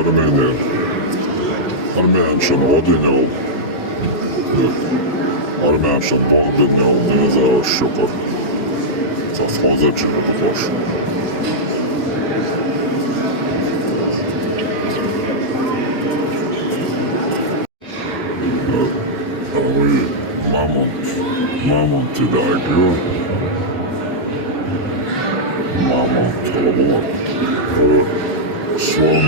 Armenian. Armenian odinjal. Armenian modinjal ne za šokor. Za sponzorčinu također. Ovi mamont i dagio. Mamont, kalabalak. Svom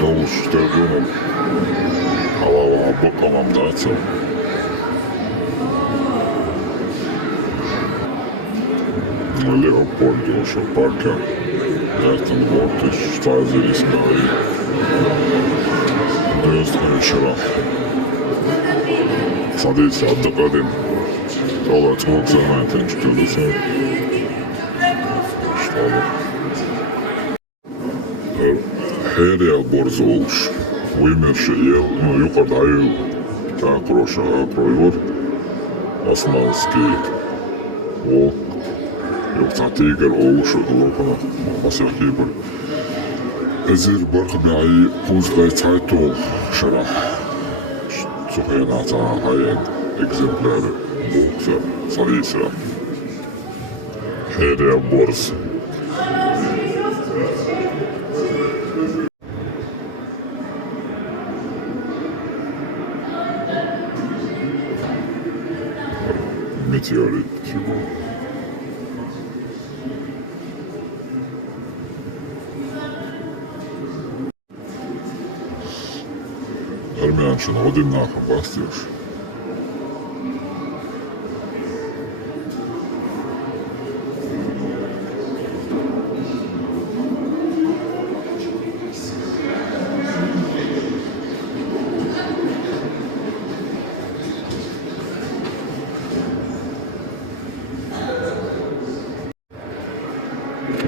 dolu štegunom. Hava bokamam daca. Leopold došao parka. Jätan Vortić, Staziriska i Döstkovićeva. Sad i sad da gadim. Olac mog zanajten čudusan. Šta da? Helija Borzoluš. U ime yukarıdayı Takroşa proivor. Osmanski Volk. Yoksa Tiger Oluşu Glokana. Asya Kibur. Ezir Barkabiyayı Kuzgay Zeitung Şaraf. Suhenata Hayed Exemplari Buksa Savisa. Helija Borz. Meteorit gibi. Armenijan odin nakon bastijoš.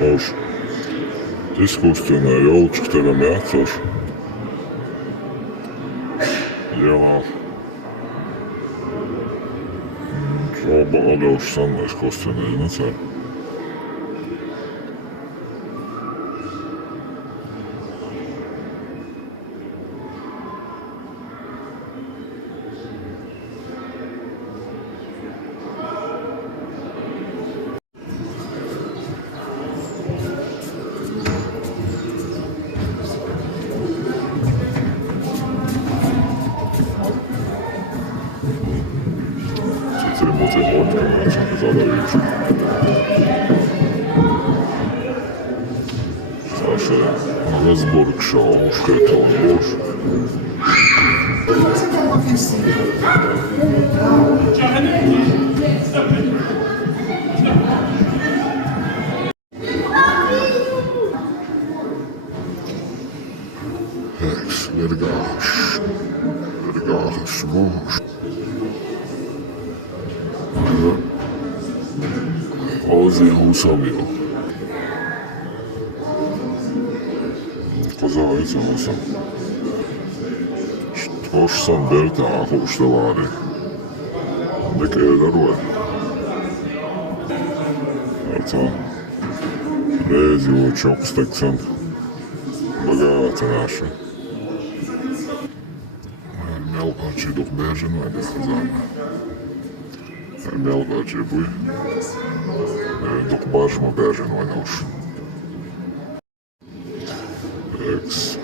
Može. Iskustvena je Jolčktera Mjacoš. Jela. Oba Aljoš samo iskustvene jednice. Emocije vodka, znači zadajući. Saša je Vesburg šao u škretovan bož. Eks, vergaš bož. Ozio usamio. Kozavica usam. Štoš sam berta ako štelari. Neke je daruje. Eto. Rezi u čokstek sam. Bagavate naše. Melgači dok beže najde hazana. Melgači buj. Dok bažimo beže najnoš. Eks.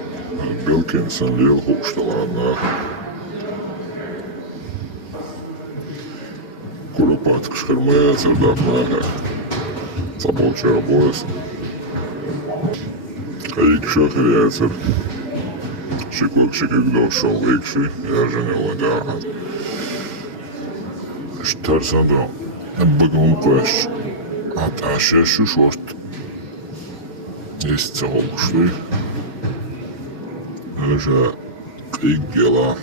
Bilkin sam lijel hoštalarna. Kurupatk škrmlece vdak nahe. Zabolčera bojas. Kajik šahrijecer. Šikik došao likši. Ježene ulađahat. Štar sam da. Bagam uklešć. Hatta şaşı şort. Neyse olmuştu. Öyle kıyık yala,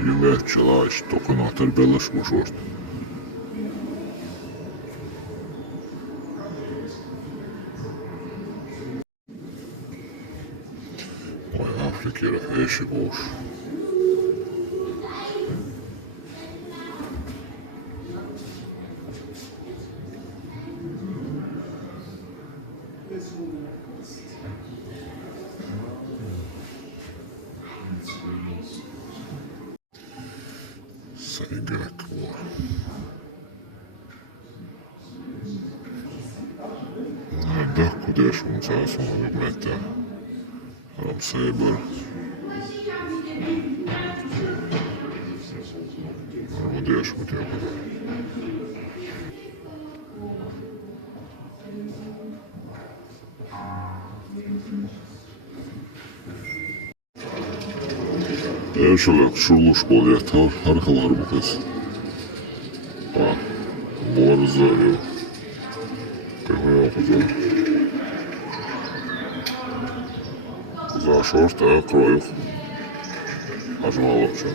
yümeççala işte dokunatır belişmiş şort. Vay Afrika'ya eşi boş. Senin gerek var. Nerede? Kod yaşamımıza sonra hükümette. Haram Saber. Kod yaşamı diye kadar. Şöyle şuruluş bol yatar, harikalar bu kız. Ha, bu arıza yok. Kıymaya kızım. Kıza şort, kroyuk. Hacım alıpça.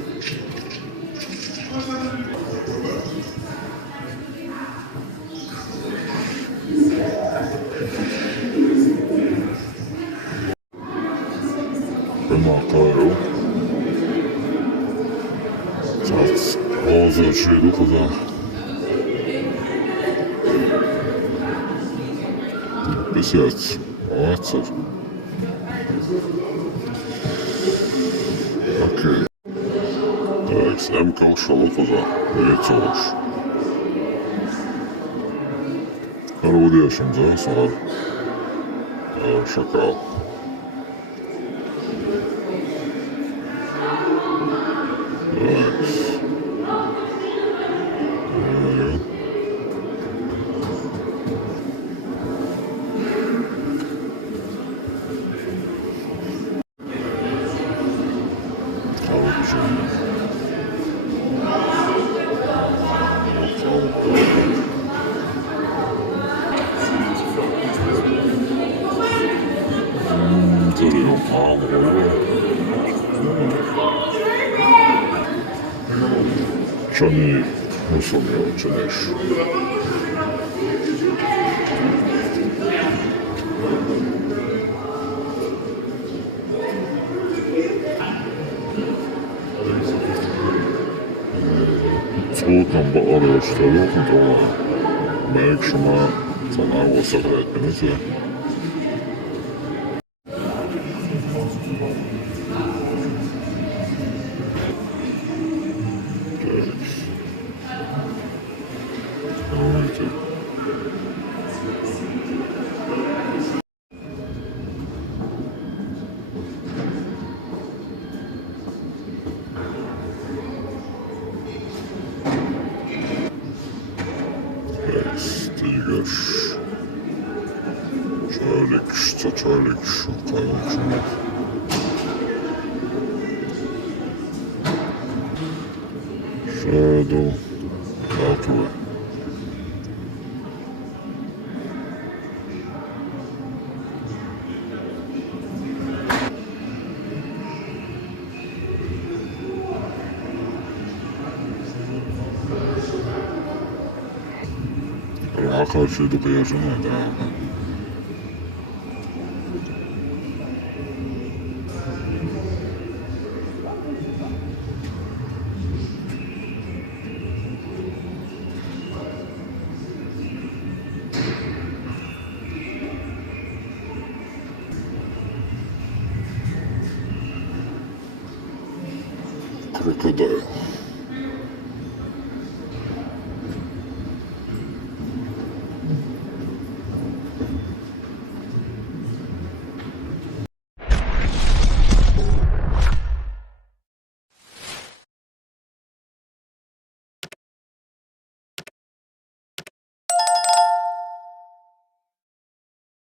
Kıyma kroyuk. Saat ağzı şeydi kıza. Besiyat. Ağaçsır. Okey. Так, снимка шалок уже. Лицо уж. Арвудешим за сар. Шакал. Так. Johnny Musolio, Johnny's. Soğuktan arıyor işte yok mu da belki şuna sana o sakar etmeniz ya. Tiger. Çarlık, kaymak. Shadow. Altuve. Karşı da yaşamadı abi. Krokodil.